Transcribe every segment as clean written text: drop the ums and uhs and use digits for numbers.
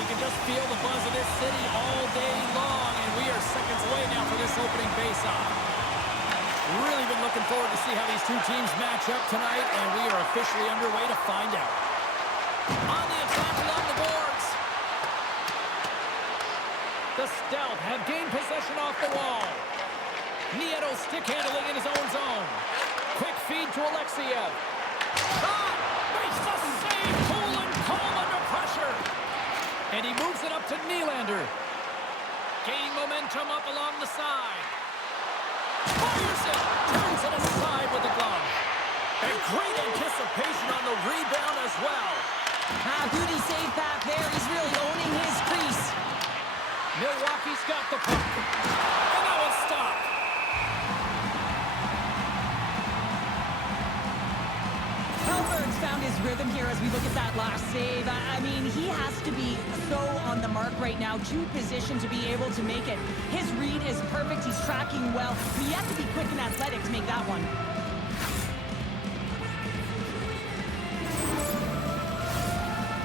you can just feel the buzz of this city all day long, and we are seconds away now for this opening face-off. Really been looking forward to see how these two teams match up tonight, and we are officially underway to find out. On the attack along the boards. The Stout have gained possession off the wall. Nieto stick handling in his own zone. Quick feed to Alexiev. Shot! Makes the save! Cool and calm under pressure. And he moves it up to Nylander. Gaining momentum up along the side. Fires it! Turns it aside with the glove. And great anticipation on the rebound as well. Beauty save back there. He's really owning his crease. Milwaukee's got the puck. And now it's stopped. Albuquerque found his rhythm here as we look at that last save. I mean, he has to be so on the mark right now, to position to be able to make it. His read is perfect. He's tracking well. He has to be quick and athletic to make that one.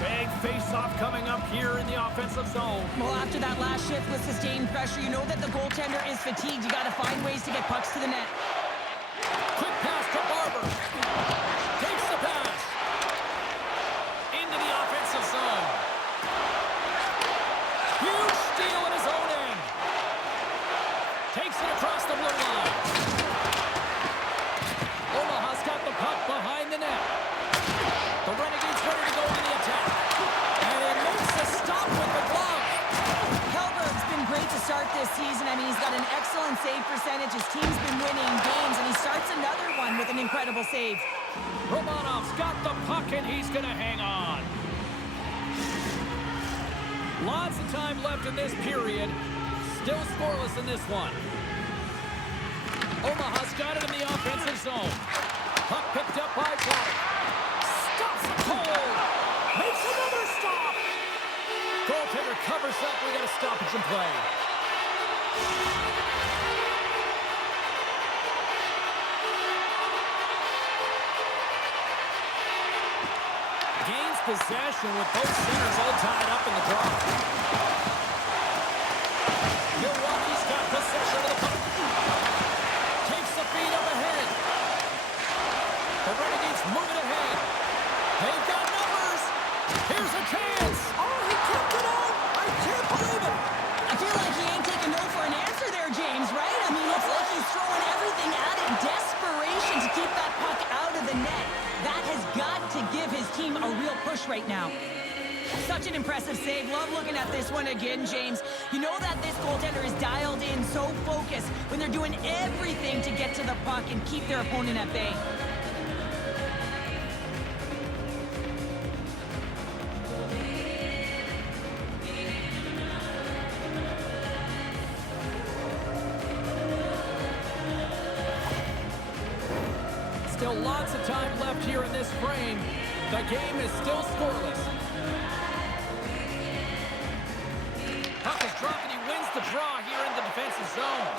Big face-off coming up here in the offensive zone. Well, after that last shift with sustained pressure, you know that the goaltender is fatigued. You got to find ways to get pucks to the net. Quick pass to Barber. Takes the pass. Into the offensive zone. Huge steal in his own end. Takes it across the blue line. Omaha's got the puck behind the net. The Renegades ready to go into the attack. And he makes a stop with the glove. Helberg's been great to start this season. I mean, he's got an excellent save percentage. His team's been winning games, and he starts another one with an incredible save. Romanov's got the puck, and he's going to hang on. Lots of time left in this period. Still scoreless in this one. Omaha's got it in the offensive zone. Puck picked up by Doty. Stops it cold. Makes another stop. Goaltender covers up. We got a stoppage in play. Gains possession with both centers all tied up in the draw. Milwaukee's got possession of the puck. Takes the feed up ahead. The Renegades moving ahead. They've got numbers. Here's a chance. Oh, he kept it out. I can't believe it. I feel like he ain't taking no for an answer there, James, right? I mean, it's like he's throwing everything at it. Desperation to keep that puck out of the net. That has got to give his team a real push right now. Such an impressive save. Love looking at this one again, James. You know that this goaltender is dialed in, so focused when they're doing everything to get to the puck and keep their opponent at bay. Still lots of time left here in this frame. The game is still scoreless. Puck is dropped and he wins the draw here in the defensive zone.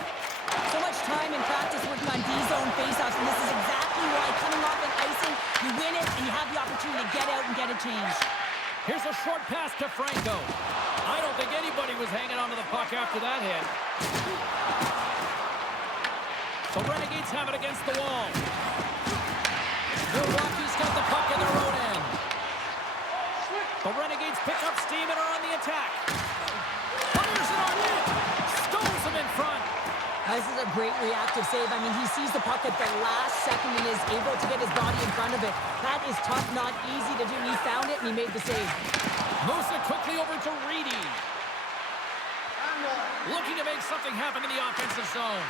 So much time in practice working on D-zone faceoffs, and this is exactly why coming off an icing, you win it and you have the opportunity to get out and get a change. Here's a short pass to Franco. I don't think anybody was hanging onto the puck after that hit. The Renegades have it against the wall. Milwaukee's got the puck in their own end. The Renegades pick up steam and are on the attack. Fires it on net. Stones him in front. This is a great reactive save. I mean, he sees the puck at the last second and is able to get his body in front of it. That is tough, not easy to do. He found it and he made the save. Moves it quickly over to Reedy. Looking to make something happen in the offensive zone.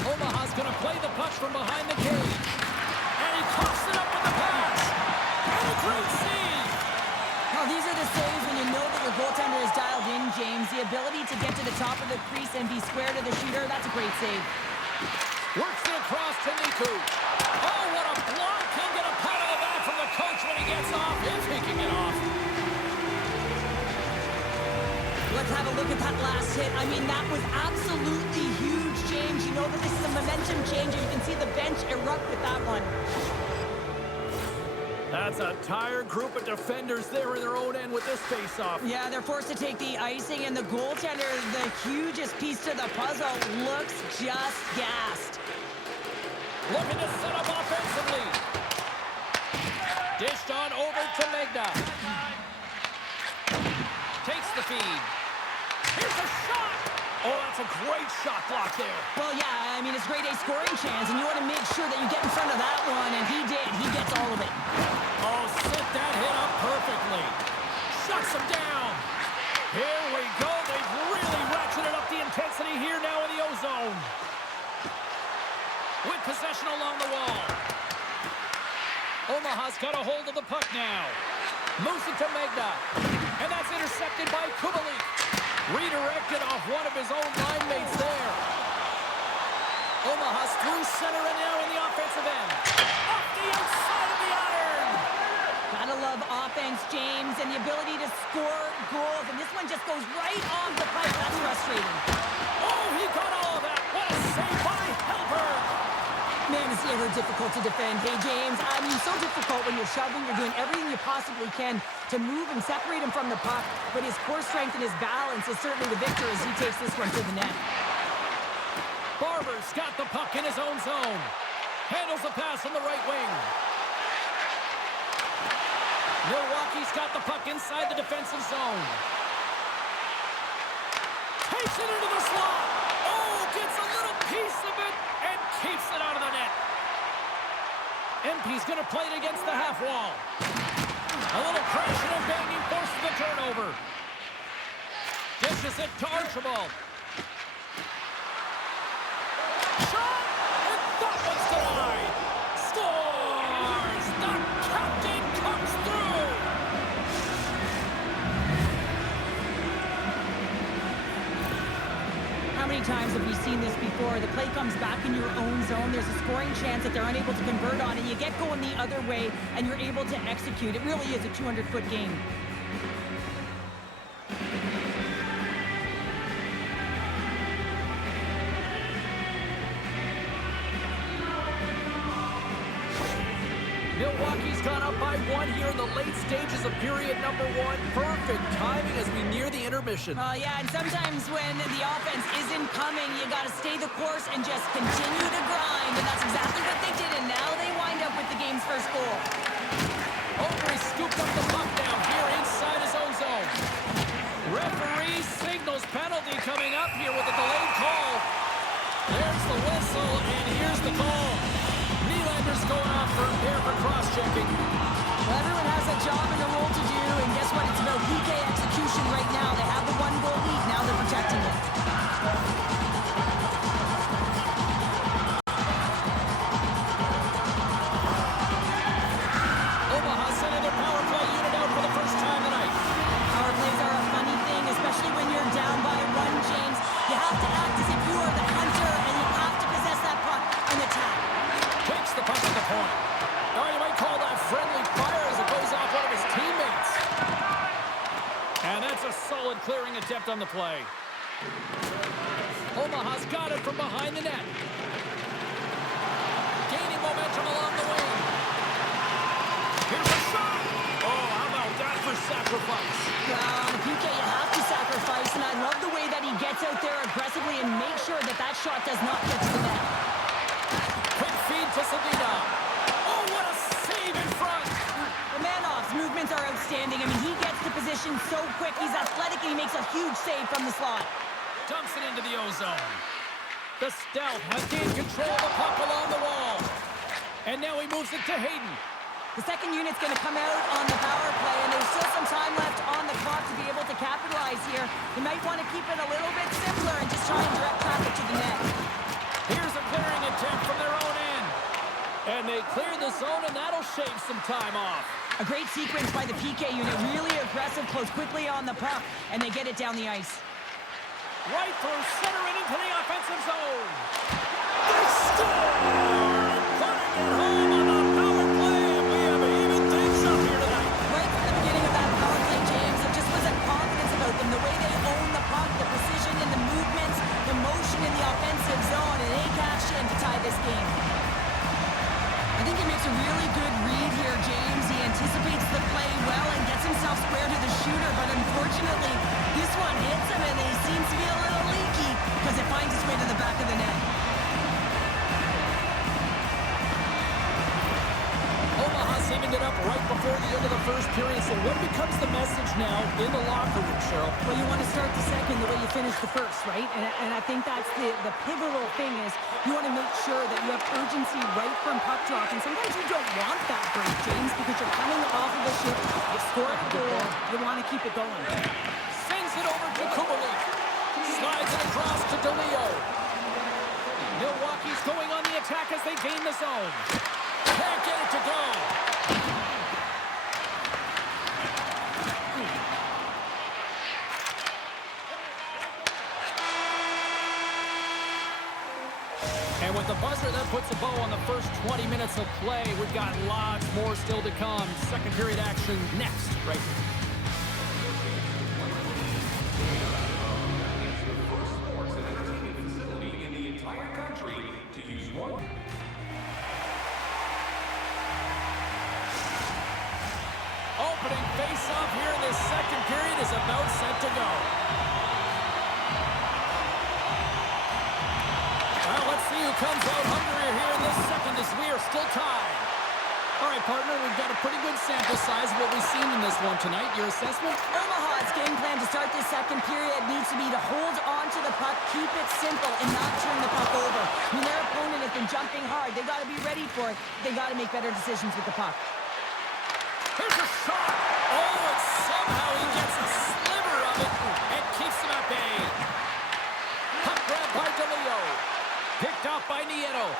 Omaha's going to play the puck from behind the cage. And he coughs it up with the pass. And a great save. Now, these are the saves when you know that your goaltender is dialed in, James. The ability to get to the top of the crease and be square to the shooter, that's a great save. Works it across to Niku. Oh, what a block. He'll get a pat on the back from the coach when he gets off, if he can get off. Let's have a look at that last hit. I mean, that was absolutely huge, James. You know that this is a momentum changer. You can see the bench erupt with that one. That's a tired group of defenders there in their own end with this face-off. Yeah, they're forced to take the icing, and the goaltender, the hugest piece to the puzzle, looks just gassed. Looking to set up offensively. Dished on over to Megna. Takes the feed. Here's a shot. Oh, that's a great shot block there. Well, yeah, I mean, it's grade A scoring chance, and you want to make sure that you get in front of that one, and he did. He gets all of it. Oh, set that hit up perfectly. Shuts him down. Here we go. They've really ratcheted up the intensity here now in the O-zone. With possession along the wall. Omaha's got a hold of the puck now. Moves it to Megna. And that's intercepted by Kubalik. Redirected off one of his own line mates there. Omaha's through center and now in the offensive end. Off the outside of the iron. Gotta love offense, James, and the ability to score goals. And this one just goes right off the pipe. That's frustrating. Oh, he got all of that. What a save by Helberg. Man, is he ever difficult to defend. Hey, James, I mean, so difficult when you're shoving. You're doing everything you possibly can to move and separate him from the puck. But his core strength and his balance is certainly the victor as he takes this one to the net. Barber's got the puck in his own zone. Handles the pass on the right wing. Milwaukee's got the puck inside the defensive zone. Takes it into the slot. Oh, gets a little piece of it and keeps it out of the net. MP's going to play it against the half wall. A little crashing and banging forces the turnover. Dishes it to Archibald. Shot! And that one's denied. Scores! The captain comes through! How many times have we seen this before? The play comes back in your own zone. There's a scoring chance that they're unable to convert on, and you get going the other way, and you're able to execute. It really is a 200-foot game. Milwaukee's gone up by one here in the late stages of period number one. Perfect timing as we near the intermission. Yeah, and sometimes when the offense isn't coming, you got to stay the course and just continue to grind. And that's exactly what they did, and now they wind up with the game's first goal. Oakley scooped up the puck down here inside his own zone. Referee signals penalty coming up here with a delayed call. There's the whistle, and here's the call. Nylander's going off for impair for cross-checking. Well, everyone has a job and a role to do, and guess what? It's about PK execution right now. They have the one-goal lead. Now they're protecting it. Omaha sending their power play unit out for the first time tonight. Power plays are a funny thing, especially when you're down by one, James. You have to act as if you are the hunter, and you have to possess that puck and attack. Takes the puck at the point. Oh, you might call that friendly fire as it goes off one of his teammates. And that's a solid clearing attempt on the play. Omaha's got it from behind the net. Gaining momentum along the wing. Here's a shot. Oh, how about that for sacrifice? Well, on the PK, you have to sacrifice, and I love the way that he gets out there aggressively and makes sure that that shot does not get to the net. Quick feed to Sabina. Oh, what a save in front. The man-off's movements are outstanding. I mean, he gets to position so quick. He's athletic, and he makes a huge save from the slot. Dumps it into the O-zone. The Stout has gained control of the puck along the wall. And now he moves it to Hayden. The second unit's going to come out on the power play, and there's still some time left on the clock to be able to capitalize here. You might want to keep it a little bit simpler and just try and direct traffic to the net. Here's a clearing attempt from their own end. And they clear the zone, and that'll shave some time off. A great sequence by the PK unit. Really aggressive, close quickly on the puck, and they get it down the ice. Right through center and into the offensive zone. They score! Putting it home on the power play, and we have even things up here tonight. Right from the beginning of that power play, James, there just was a confidence about them. The way they own the puck, the precision in the movements, the motion in the offensive zone, and they cash in to tie this game. I think he makes a really good read here, James. He anticipates the play well and gets himself square to the shooter, but unfortunately, this one hits him and he seems to be a little leaky because it finds its way to the back of the net. Omaha saving it up right before the end of the first period. So what becomes the message now in the locker room, Cheryl? Well, you want to start the second the way you finish the first, right? And I think that's the pivotal thing is you want to make sure that you have urgency right from puck drop. And sometimes you don't want that break, James, because you're coming off of a shift. You score a goal. You want to keep it going. Sends it over to Kubalik. Slides it across to DeLeo. Milwaukee's going on the attack as they gain the zone. Can't get it to go. And with the buzzer, that puts a bow on the first 20 minutes of play. We've got lots more still to come. Second period action next, right here. Opening face-off here in this second period is about set to go. Well, let's see who comes out hungrier here in this second as we are still tied. All right, partner, we've got a pretty good sample size of what we've seen in this one tonight. Your assessment? Omaha's game plan to start this second period needs to be to hold on to the puck, keep it simple, and not turn the puck over. I mean, their opponent has been jumping hard. They got to be ready for it. They got to make better decisions with the puck. Here's a shot. Oh, and somehow he gets a sliver of it and keeps him at bay. Puck grab by DeLeo. Picked off by Nieto.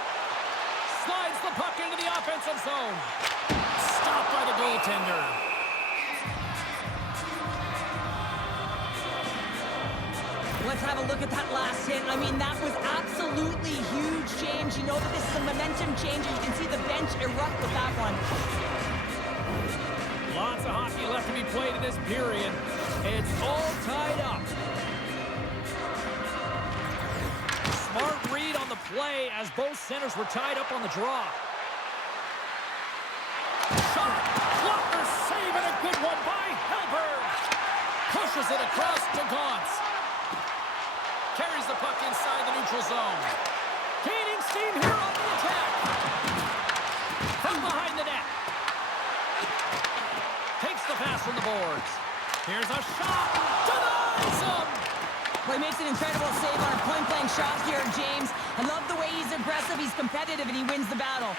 Slides the puck into the offensive zone. Stopped by the goaltender. Let's have a look at that last hit. I mean, that was absolutely huge, James. You know that this is a momentum change, and you can see the bench erupt with that one. Lots of hockey left to be played in this period. It's all tied up. Smart read on the play as both centers were tied up on the draw. Shot! Blocker save and a good one by Laberge. Pushes it across to Gauntz. Carries the puck inside the neutral zone. Gaining steam here on the attack. From behind the net. Takes the pass from the boards. Here's a shot. Denies him. Well, he makes an incredible save on a point-blank shot here, James. I love the way he's aggressive, he's competitive, and he wins the battle.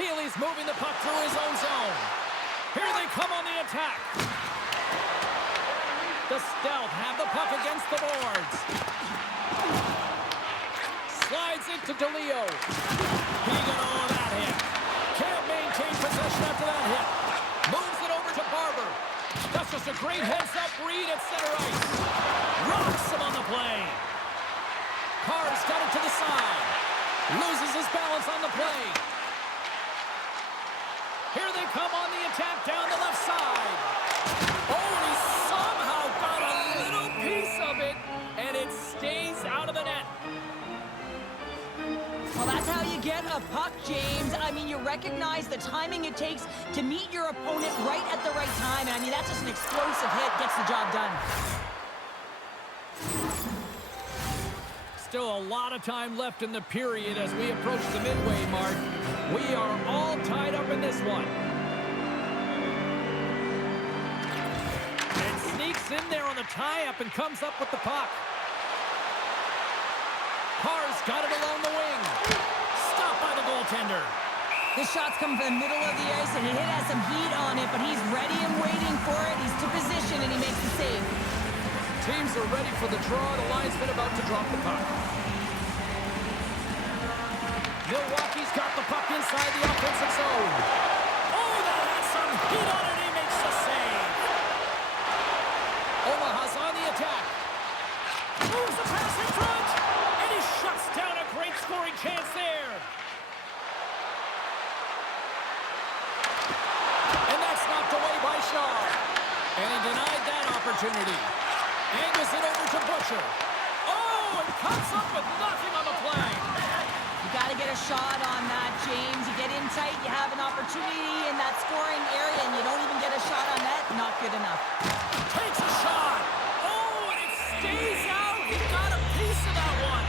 Elie's moving the puck through his own zone. Here they come on the attack. The Stealth have the puck against the boards. Slides it to DeLeo. He got all of that hit. Can't maintain possession after that hit. Moves it over to Barber. That's just a great heads-up read at center ice. Rocks him on the play. Carr's got it to the side. Loses his balance on the play. Here they come on the attack down the left side. Oh, and he somehow got a little piece of it, and it stays out of the net. Well, that's how you get a puck, James. I mean, you recognize the timing it takes to meet your opponent right at the right time. And I mean, that's just an explosive hit. Gets the job done. Still a lot of time left in the period as we approach the midway mark. We are all tied up in this one. And sneaks in there on the tie-up and comes up with the puck. Carr's got it along the wing. Stopped by the goaltender. This shot's coming from the middle of the ice, and it has some heat on it, but he's ready and waiting for it. He's to position, and he makes the save. Teams are ready for the draw. The linesman about to drop the puck. Milwaukee's got the puck inside the offensive zone. Oh, that has some heat on it. He makes the save. Omaha's on the attack. Moves the pass in front. And he shuts down a great scoring chance there. And that's knocked away by Shaw. And he denied that opportunity. Angles it over to Butcher. Oh, and comes up with nothing on the play. You got to get a shot on that, James. You get in tight, you have an opportunity in that scoring area, and you don't even get a shot on net. Not good enough. Takes a shot. Oh, and it stays out. He got a piece of that one.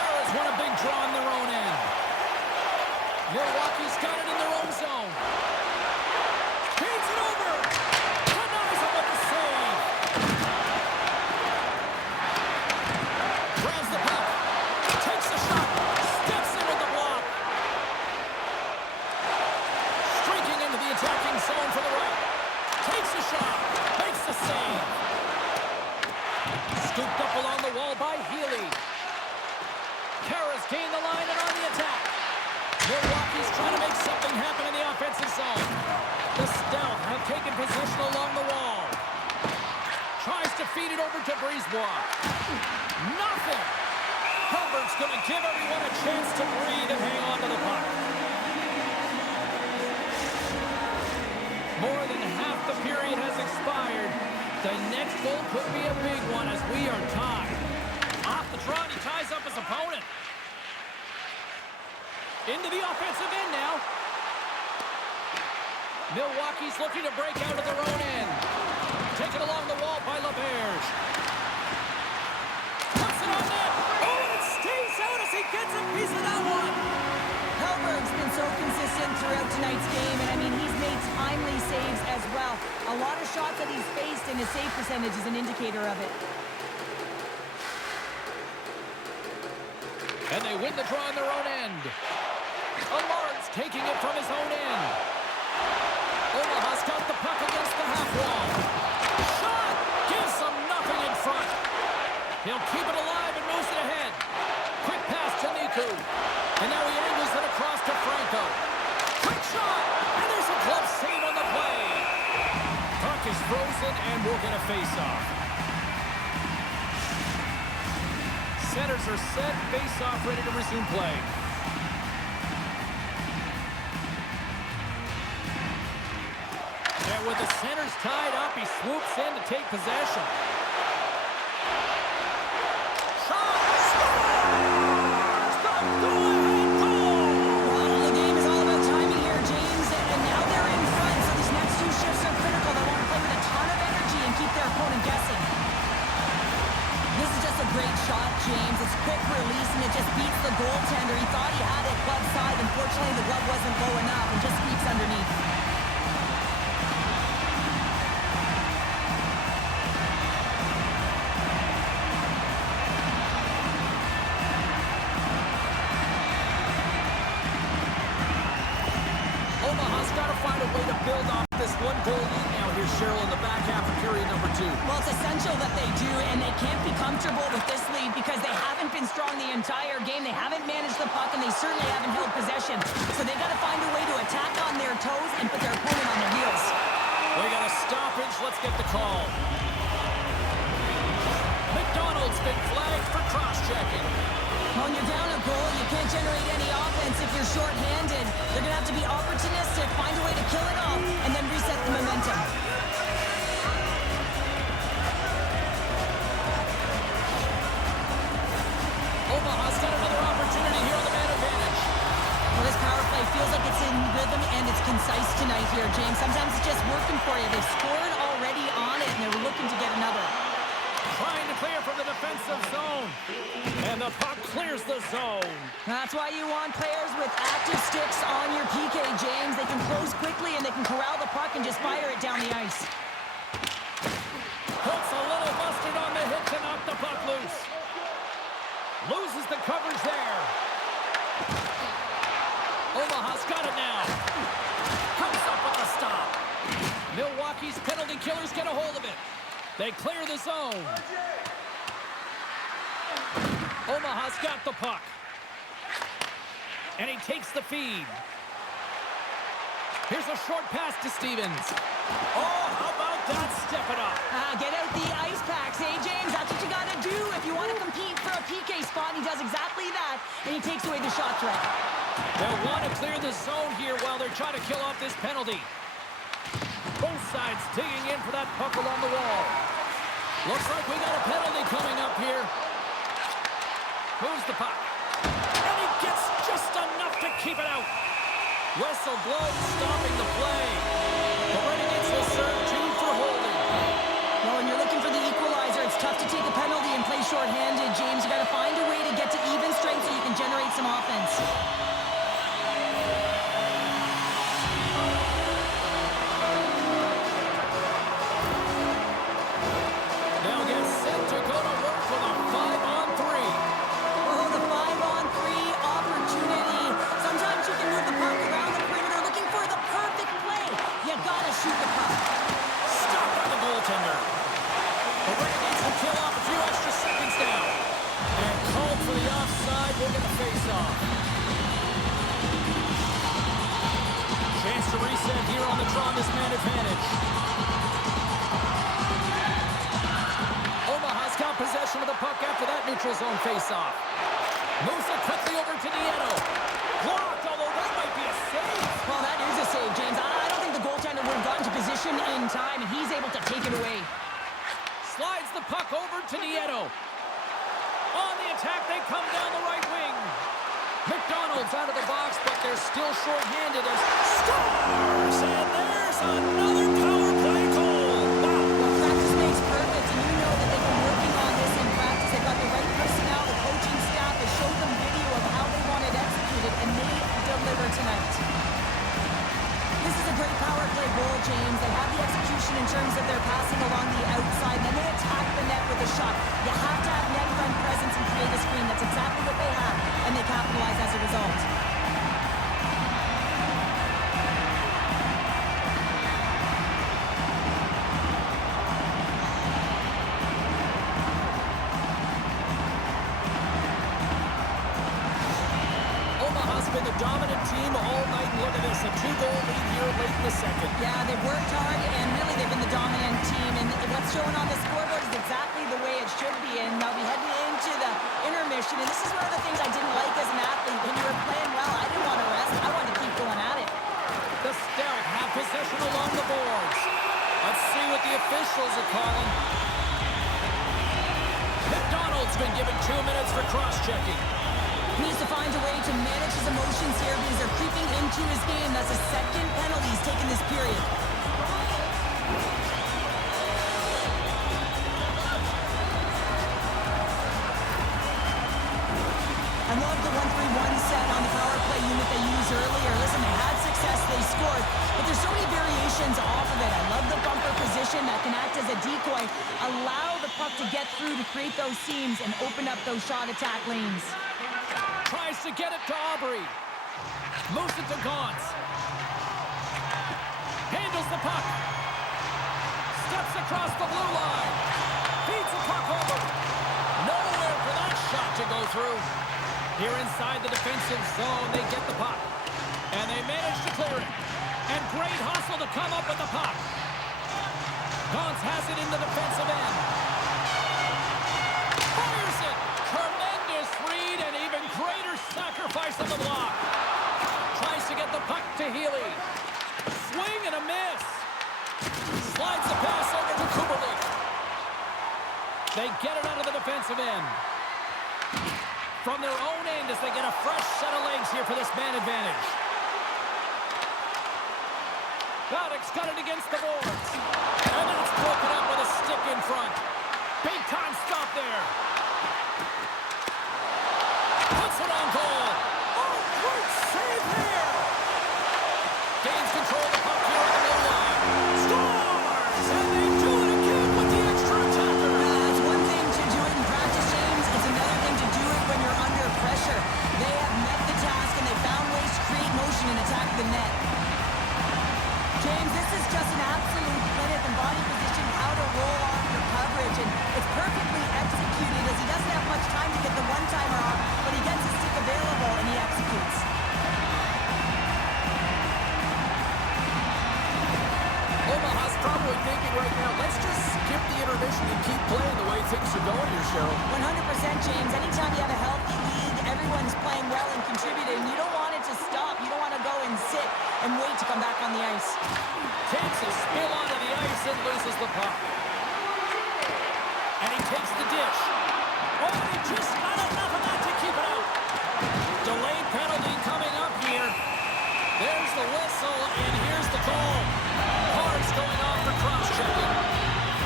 Khaira's won a big draw on their own end. Milwaukee's got it in their own zone. Feeds it over. Denies him with the save. Grabs the puck. Takes the shot. Steps in with the block. Streaking into the attacking zone for the right. Takes the shot. Makes the save. Scooped up along the wall by Elie. Khaira's gained the line and on the attack. Milwaukee's trying to make something happen in the offensive zone. The Stealth have taken position along the wall. Tries to feed it over to Brisebois. Nothing. Herbert's going to give everyone a chance to breathe and hang on to the puck. More than half the period has expired. The next goal could be a big one as we are tied. Off the draw, he ties up his opponent. Into the offensive end now. Milwaukee's looking to break out of their own end. Taken along the wall by Laberge. Puts it on net. Oh, and it stays out as he gets a piece of that one. Hellberg's been so consistent throughout tonight's game, and I mean, he's made timely saves as well. A lot of shots that he's faced, and his save percentage is an indicator of it. And they win the draw on their own end. Alard's taking it from his own end. Omaha's got the puck against the half wall. Shot! Gives them nothing in front. He'll keep it alive and moves it ahead. Quick pass to Niku. And now he angles it across to Franco. Quick shot! And there's a glove save on the play. Puck is frozen and we'll get a face-off. Centers are set, face-off ready to resume play. And with the centers tied up, he swoops in to take possession. Shot! Scores! The go-ahead goal! Well, the game is all about timing here, James, and now they're in front, so these next two shifts are critical. They want to play with a ton of energy and keep their opponent guessing. This is just a great shot, James. It's quick release, and it just beats the goaltender. He thought he had it glove side. Unfortunately, the glove wasn't low enough and just squeaks underneath. Omaha's got to find a way to build off this one-goal lead now here, Cheryl, in the back half of period number 2. Well, it's essential that they do, and they can't be comfortable with this lead because they haven't been strong the entire game. They haven't managed the puck, and they certainly haven't held possession. So they've got to find a way to attack on their toes and put their opponent on their heels. We got a stoppage. Let's get the call. McDonald's been flagged for cross-checking. When you're down a goal, you can't generate any offense if you're short-handed. They're going to have to be opportunistic, find a way to kill it off, and then reset the momentum. Omaha's got another opportunity here on the man advantage. Well, this power play feels like it's in rhythm and it's concise tonight here, James. Sometimes it's just working for you. They've scored already on it, and they're looking to get another. Trying to clear from the defensive zone. And the puck clears the zone. That's why you want players with active sticks on your PK, James. They can close quickly and they can corral the puck and just fire it down the ice. Puts a little mustard on the hit to knock the puck loose. Loses the coverage there. Omaha's got it now. Comes up with a stop. Milwaukee's penalty killers get a hold of it. They clear the zone. Omaha's got the puck. And he takes the feed. Here's a short pass to Stevens. Oh, how about that? Step it up. Get out the ice packs, hey, James? That's what you got to do if you want to compete for a PK spot. He does exactly that, and he takes away the shot threat. They'll want to clear the zone here while they're trying to kill off this penalty. Both sides digging in for that puck along the wall. Looks like we got a penalty coming up here. Moves the puck. And he gets just enough to keep it out. Whistle blows, stopping the play. The Renegades will serve 2 for holding. Well, when you're looking for the equalizer, it's tough to take a penalty and play shorthanded, James. You got to find a way to get to even strength so you can generate some offense. Now gets set to go to work with a 5-on-3. Oh, the 5-on-3 opportunity. Sometimes you can move the puck around the perimeter looking for the perfect play. You got to shoot the puck. Stopped by the goaltender. The Renegades will kill off a few extra seconds now. And called for the offside. We'll get a face-off. Chance to reset here on the draw this man advantage. Omaha's got possession of the puck after that neutral zone face-off. Moves it quickly over to Nieto. Blocked, although that might be a save. Well, that is a save, James. I don't think the goaltender would have gotten to position in time, and he's able to take it away. Slides the puck over to Nieto. On the attack, they come down the right wing. McDonald's out of the box, but they're still short-handed as scores! And there's another power play goal. Wow. Well, practice makes perfect, and you know that they've been working on this in practice. They've got the right personnel. The coaching staff has showed them video of how they want it executed, and they deliver tonight. This is a great power play goal, James. They have the execution in terms of their passing along the outside, then they attack the net with a shot. You have to have net front presence and create a screen. That's exactly what they have, and they capitalize as a result. Omaha's been the dominant team all night. Look at this, a 2-goal lead here late in the second. Yeah, they've worked hard, and really they've been the dominant team. And what's showing on the scoreboard is exactly the way it should be. And now we heading into the intermission. And this is one of the things I didn't like as an athlete. When you were playing well, I didn't want to rest. I wanted to keep going at it. The Stout have possession along the boards. Let's see what the officials are calling. McDonald's been given 2 minutes for cross-checking. He needs to find a way to manage his emotions here because they're creeping into his game. That's the second penalty he's taken this period. I love the 1-3-1 set on the power play unit they used earlier. Listen, they had success, they scored, but there's so many variations off of it. I love the bumper position that can act as a decoy, allow the puck to get through to create those seams and open up those shot attack lanes. Tries to get it to Aubrey. Moves it to Gauntz. Handles the puck. Steps across the blue line. Feeds the puck over. Nowhere for that shot to go through. Here inside the defensive zone, they get the puck. And they manage to clear it. And great hustle to come up with the puck. Gauntz has it in the defensive end. Fires it. Tremendous read and even greater sacrifice on the block. Tries to get the puck to Elie. Swing and a miss. Slides the pass over to Kubalik. They get it out of the defensive end. From their own end as they get a fresh set of legs here for this man advantage. Dominik's got it against the boards. And that's broken up with a stick in front. Big time stop there. Puts it on goal. Oh, great save here. Gains control of the puck here on the blue line. Scores! And they do it again with the extra attacker. It's one thing to do it in practice, James. It's another thing to do it when you're under pressure. They have met the task, and they found ways to create motion and attack the net. James, this is just an absolute clinic in body position, how to roll off your coverage, and it's perfectly executed as he doesn't have much time to get the one-timer off, but he gets his stick available and he executes. Omaha's probably thinking right now, let's just skip the intermission and keep playing the way things are going here, Cheryl. 100%, James. Anytime you have a healthy league, everyone's playing well and contributing. You don't want it to and wait to come back on the ice. Takes a spill onto the ice and loses the puck. And he takes the dish. Oh, he just got enough of that to keep it out. Delayed penalty coming up here. There's the whistle, and here's the call. Carr's going off for cross-checking.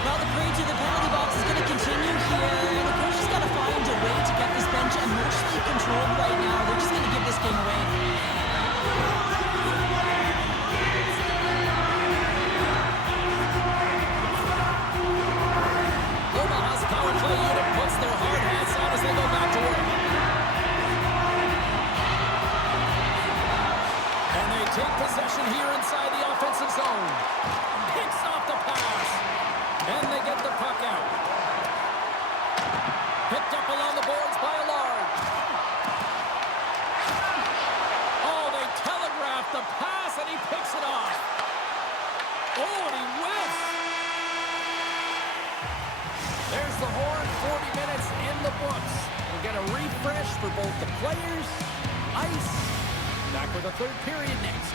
Well, the parade to the penalty box is going to continue here. The coach has got to find a way to get this bench emotionally controlled right now. They're just going to give this game away. Omaha's power play unit puts their hard hats on as they go back to work. And they take possession here inside the offensive zone. Picks off the pass. And they get the puck out. Picked up along the boards by Laberge. Oh, they telegraphed the pass, and he picks it off. Oh, and he whiffs. There's the horn, 40 minutes in the books. We'll get a refresh for both the players, ice. Back with the third period next.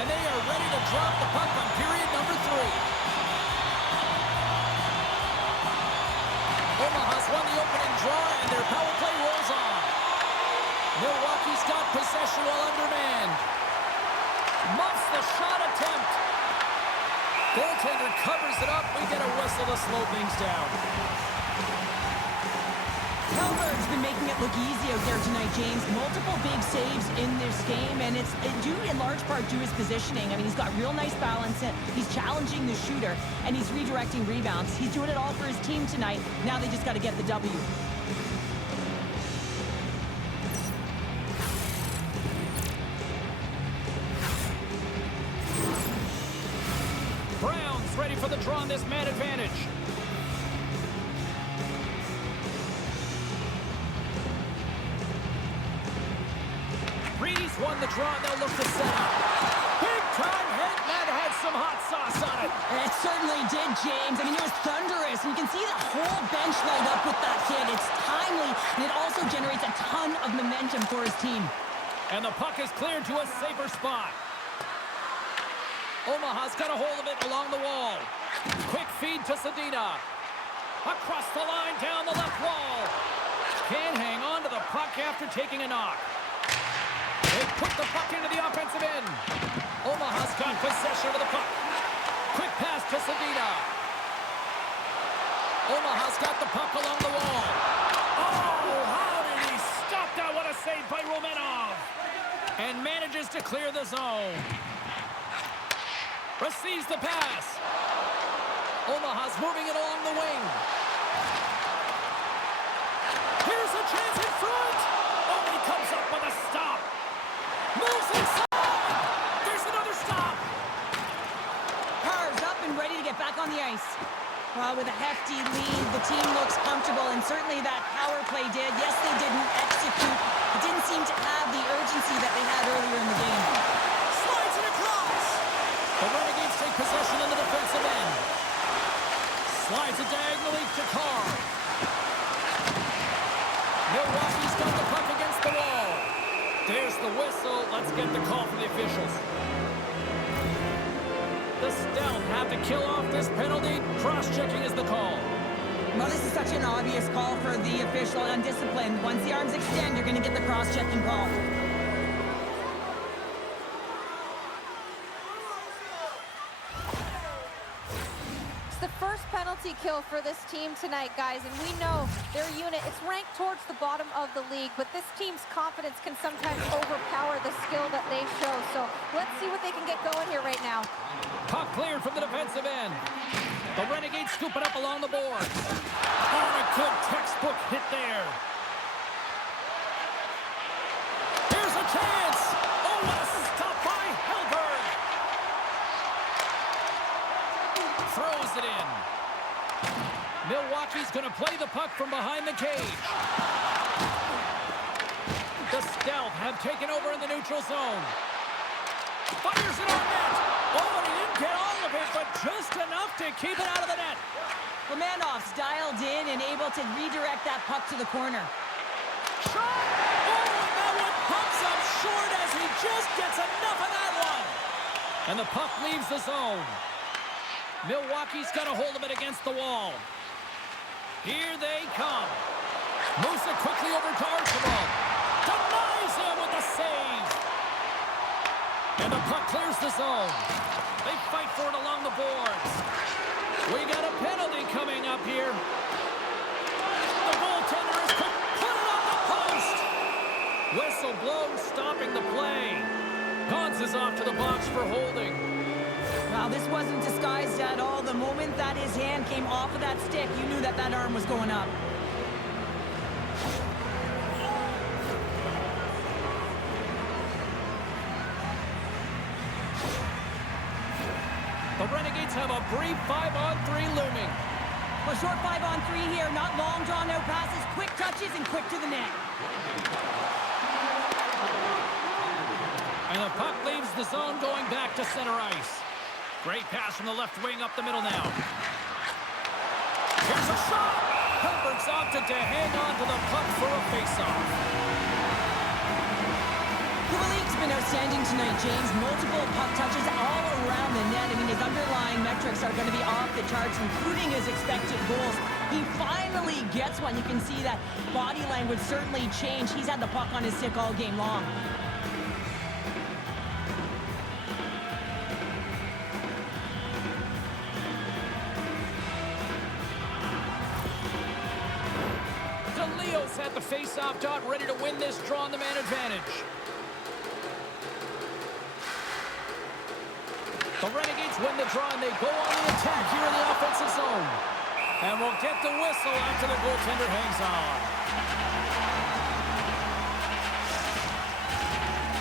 And they are ready to drop the puck on period number 3. Omaha's won the opening draw, and their power play rolls on. Milwaukee's got possession while undermanned. Muffs the shot attempt. Goaltender covers it up. We get a whistle to slow things down. Laberge's been making it look easy out there tonight, James. Multiple big saves in this game, and it's due in large part to his positioning. I mean, he's got real nice balance. He's challenging the shooter, and he's redirecting rebounds. He's doing it all for his team tonight. Now they just got to get the W. Brown's ready for the draw on this man advantage. Reedy's won the draw, and they'll look to set up. Big time hit, that had some hot sauce on it. It certainly did, James. I mean, it was thunderous. And you can see the whole bench light up with that hit. It's timely, and it also generates a ton of momentum for his team. And the puck is cleared to a safer spot. Omaha's got a hold of it along the wall. Quick feed to Zadina. Across the line, down the left wall. Can't hang on to the puck after taking a knock. They put the puck into the offensive end. Omaha's got possession of the puck. Quick pass to Zadina. Omaha's got the puck along the wall. Oh, how did he stop that? What a save by Romanov. And manages to clear the zone. Receives the pass. Omaha's moving it along the wing. Here's a chance in front. Oh, he comes up with a stop. Moves inside. There's another stop. Carr's up and ready to get back on the ice. Well, with a hefty lead, the team looks comfortable, and certainly that power play did. Yes, they didn't execute. It didn't seem to have the urgency that they had earlier in the game. Slides it across. The Renegades take possession in the defensive end. Slides it diagonally to Carr. Milwaukee's got the puck against the wall. There's the whistle. Let's get the call from the officials. The Stealth have to kill off this penalty. Cross-checking is the call. Well, this is such an obvious call for the official, undisciplined. Once the arms extend, you're going to get the cross-checking call. It's the first penalty kill for this team tonight, guys, and we know their unit, it's ranked towards the bottom of the league, but this team's confidence can sometimes overpower the skill that they show. So let's see what they can get going here right now. Puck cleared from the defensive end. The Renegades scoop it up along the boards. Oh, a good textbook hit there. Here's a chance. Oh, what a stop by Helberg. Throws it in. Milwaukee's going to play the puck from behind the cage. The Stealth have taken over in the neutral zone. Fires it on net. Oh, and he didn't get all of it, but just enough to keep it out of the net. Romanov's dialed in and able to redirect that puck to the corner. Shot! Oh, and that one pumps up short as he just gets enough of that one. And the puck leaves the zone. Milwaukee's got a hold of it against the wall. Here they come. Moves it quickly over to Archibald. Denies him with the save. And the puck clears the zone. They fight for it along the boards. We got a penalty coming up here. The goaltender is quick. Put it on the post. Whistle blows, stopping the play. Gons is off to the box for holding. Well, this wasn't disguised at all. The moment that his hand came off of that stick, you knew that that arm was going up. The Renegades have a brief 5-on-3 looming. A short 5-on-3 here, not long drawn-out passes, quick touches, and quick to the net. And the puck leaves the zone going back to center ice. Great pass from the left wing up the middle now. Here's a shot! Thunderbirds opted to hang on to the puck for a faceoff. Kubalik's been outstanding tonight, James. Multiple puck touches all around the net. I mean, his underlying metrics are going to be off the charts, including his expected goals. He finally gets one. You can see that body language certainly changed. He's had the puck on his stick all game long. At the face-off dot, ready to win this draw on the man advantage. The Renegades win the draw and they go on the attack here in the offensive zone. And we'll get the whistle after the goaltender hangs on.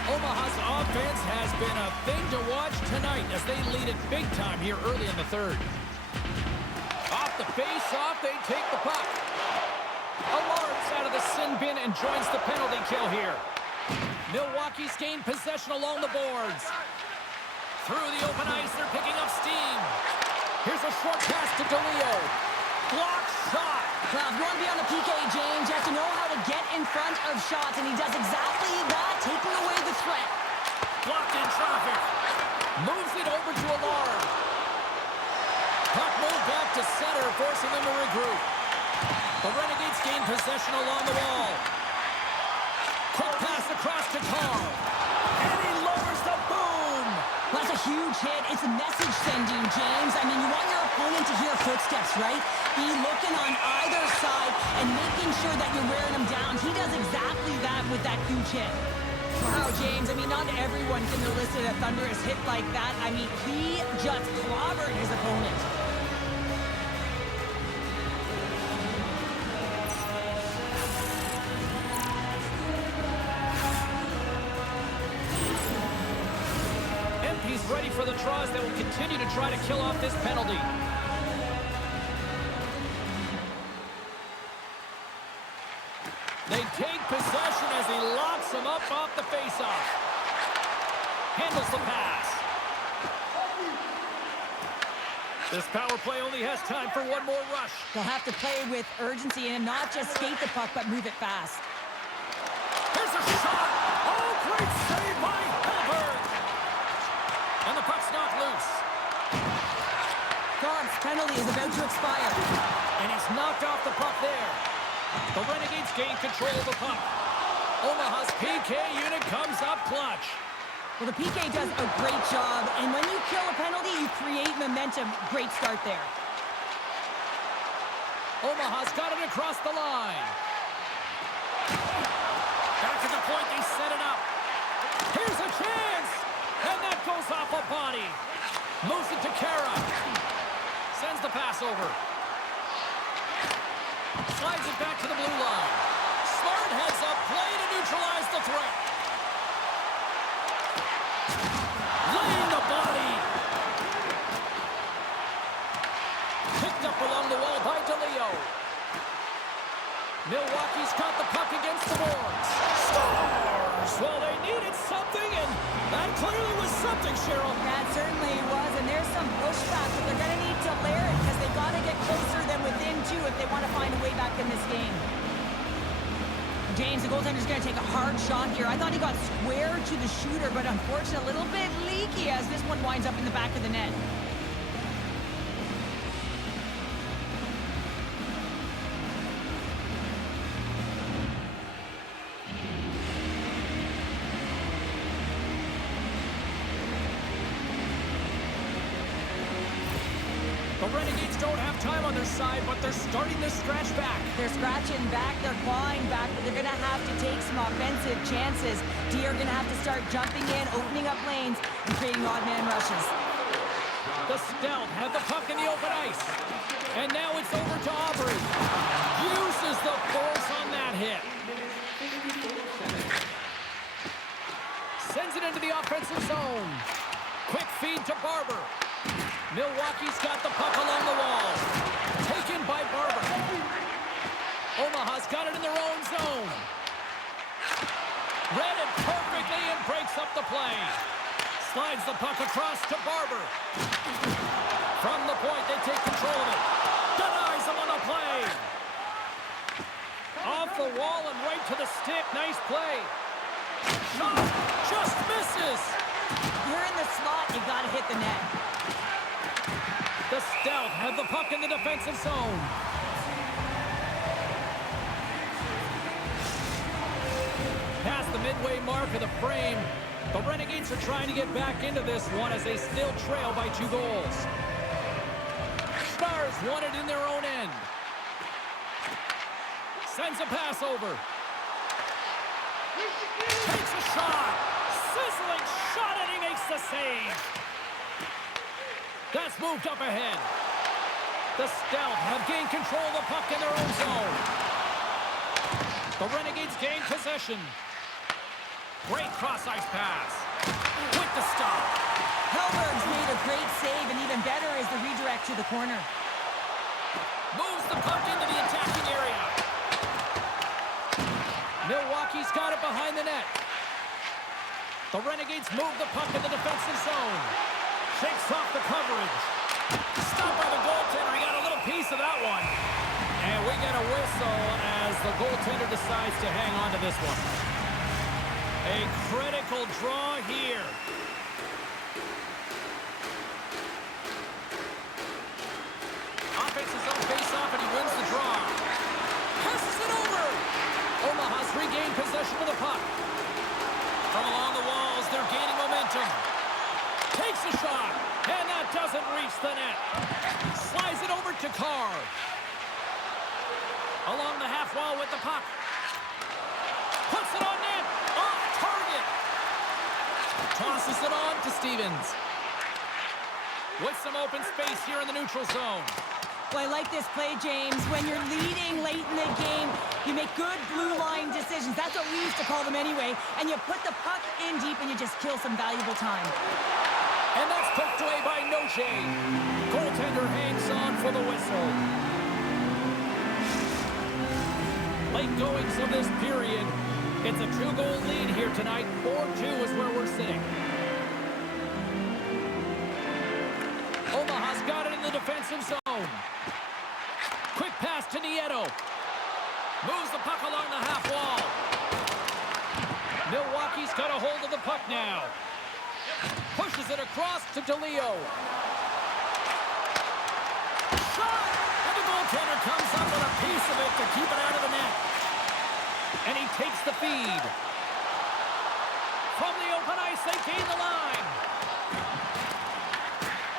Omaha's offense has been a thing to watch tonight as they lead it big time here early in the third. Off the face-off, they take the puck. Alarms out of the sin bin and joins the penalty kill here. Milwaukee's gained possession along the boards. Through the open ice, they're picking up steam. Here's a short pass to DeLeo. Block shot. Well, if you want to be on the PK, James, you have to know how to get in front of shots, and he does exactly that, taking away the threat. Blocked in traffic. Moves it over to Alarm. Puck moved back to center, forcing them to regroup. The Renegades gain possession along the wall. Quick pass across to Carr. And he lowers the boom. That's a huge hit. It's a message sending, James. I mean, you want your opponent to hear footsteps, right? Be looking on either side and making sure that you're wearing him down. He does exactly that with that huge hit. Wow, James, I mean, not everyone can elicit a thunderous hit like that. I mean, he just clobbered his opponent. Ready for the draws that will continue to try to kill off this penalty. They take possession as he locks him up off the faceoff. Handles the pass. This power play only has time for one more rush. They'll have to play with urgency and not just skate the puck, but move it fast. Here's a shot. Oh, great save by Laberge. And the puck's knocked loose. Carr's penalty is about to expire. And he's knocked off the puck there. The Renegades gain control of the puck. Omaha's PK unit comes up clutch. Well, the PK does a great job, and when you kill a penalty, you create momentum. Great start there. Omaha's got it across the line. Back at the point, they set it up. Here's a chance! And that goes off a body. Moves it to Khaira. Sends the pass over. Slides it back to the blue line. Smart heads up play to neutralize the threat. Laying the body. Picked up along the wall by DeLeo. Milwaukee's got the puck against the boards. Stars! Well, they needed something, and that clearly was something. challenging, Cheryl. That certainly was, and there's some pushback, but they're going to need to layer it because they've got to get closer than within two if they want to find a way back in this game. James, the goaltender's going to take a hard shot here. I thought he got square to the shooter, but unfortunately a little bit leaky as this one winds up in the back of the net. The Renegades don't have time on their side, but they're starting to scratch back. They're scratching back, they're clawing back, but they're going to have to take some offensive chances. D are going to have to start jumping in, opening up lanes, and creating odd man rushes. The Stealth have the puck in the open ice. And now it's over to Aubrey. Uses the force on that hit. Sends it into the offensive zone. Quick feed to Barber. Milwaukee's got the puck along the wall. Taken by Barber. Omaha's got it in their own zone. Read it perfectly and breaks up the play. Slides the puck across to Barber. From the point, they take control of it. Denies him on the play. Off the wall and right to the stick. Nice play. Shot just misses. You're in the slot, you got to hit the net. The Stealth have the puck in the defensive zone. Past the midway mark of the frame, the Renegades are trying to get back into this one as they still trail by 2 goals. Stars won it in their own end. Sends a pass over. Takes a shot. Sizzling shot and he makes the save. That's moved up ahead. The Stealth have gained control of the puck in their own zone. The Renegades gain possession. Great cross-ice pass. Quick to stop. Hellberg's made a great save, and even better is the redirect to the corner. Moves the puck into the attacking area. Milwaukee's got it behind the net. The Renegades move the puck in the defensive zone. Shakes off the coverage. Stopped by the goaltender. He got a little piece of that one. And we get a whistle as the goaltender decides to hang on to this one. A critical draw here. Offense is on face-off and he wins the draw. Passes it over. Omaha's regained possession of the puck. From along the walls, they're gaining momentum. Takes a shot, and that doesn't reach the net. Slides it over to Carr. Along the half wall with the puck. Puts it on net. Off target. Tosses it on to Stevens. With some open space here in the neutral zone. Well, I like this play, James. When you're leading late in the game, you make good blue line decisions. That's what we used to call them anyway. And you put the puck in deep and you just kill some valuable time. And that's poked away by NAHA. Goaltender hangs on for the whistle. Late goings of this period. It's a 2-goal lead here tonight. 4-2 is where we're sitting. Omaha's got it in the defensive zone. Quick pass to Nieto. Moves the puck along the half wall. Milwaukee's got a hold of the puck now. Pushes it across to DeLeo. Shot! And the goaltender comes up with a piece of it to keep it out of the net. And he takes the feed. From the open ice, they gain the line.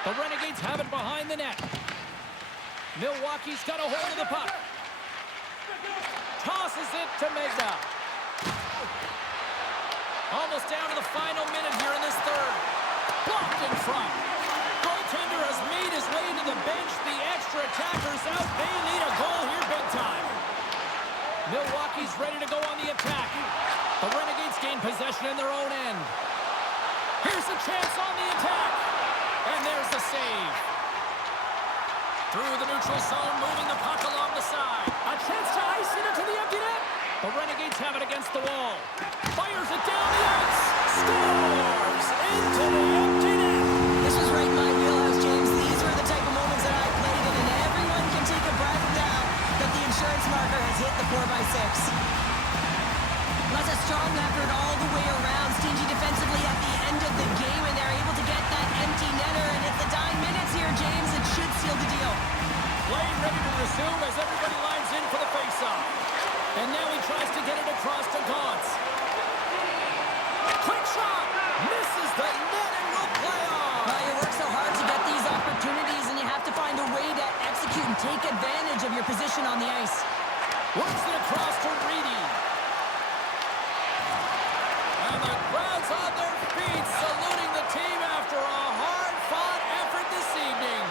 The Renegades have it behind the net. Milwaukee's got a hold of the puck. Tosses it to Megna. Almost down to the final minute here in this third. Blocked in front. Goaltender has made his way to the bench. The extra attackers out. They need a goal here big time. Milwaukee's ready to go on the attack. The Renegades gain possession in their own end. Here's a chance on the attack. And there's the save. Through the neutral zone, moving the puck along the side. A chance to ice it into the empty net. The Renegades have it against the wall. Fires it down the ice. Scores into the empty take advantage of your position on the ice. Works it across to Reedy. And the crowd's on their feet, saluting the team after a hard-fought effort this evening.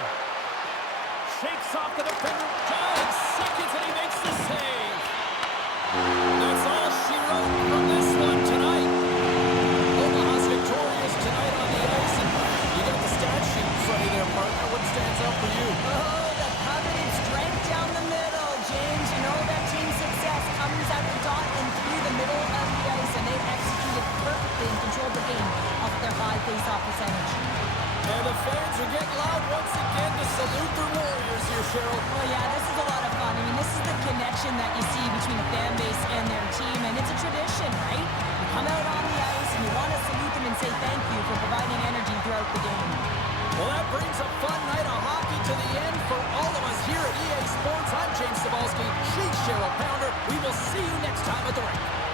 Shakes off the defender, 5 seconds, and he makes the save. That's all she wrote from this one tonight. Omaha's victorious tonight on the ice, and you got the stat sheet in front of their partner. What stands out for you? Oh, the coveted strength down the middle, James. You know that team success comes at the dot and through the middle of the ice, and they executed perfectly and controlled the game off their high face-off percentage. And the fans are getting loud once again to salute their Warriors here, Cheryl. Oh, yeah, this is a lot of fun. I mean, this is the connection that you see between a fan base and their team, and it's a tradition, right? You come out on the ice, and you want to salute them and say thank you for providing energy throughout the game. Well, that brings a fun night of hockey to the end for all of us here at EA Sports. I'm James Cybulski. She's Cheryl Pounder. We will see you next time at the rink.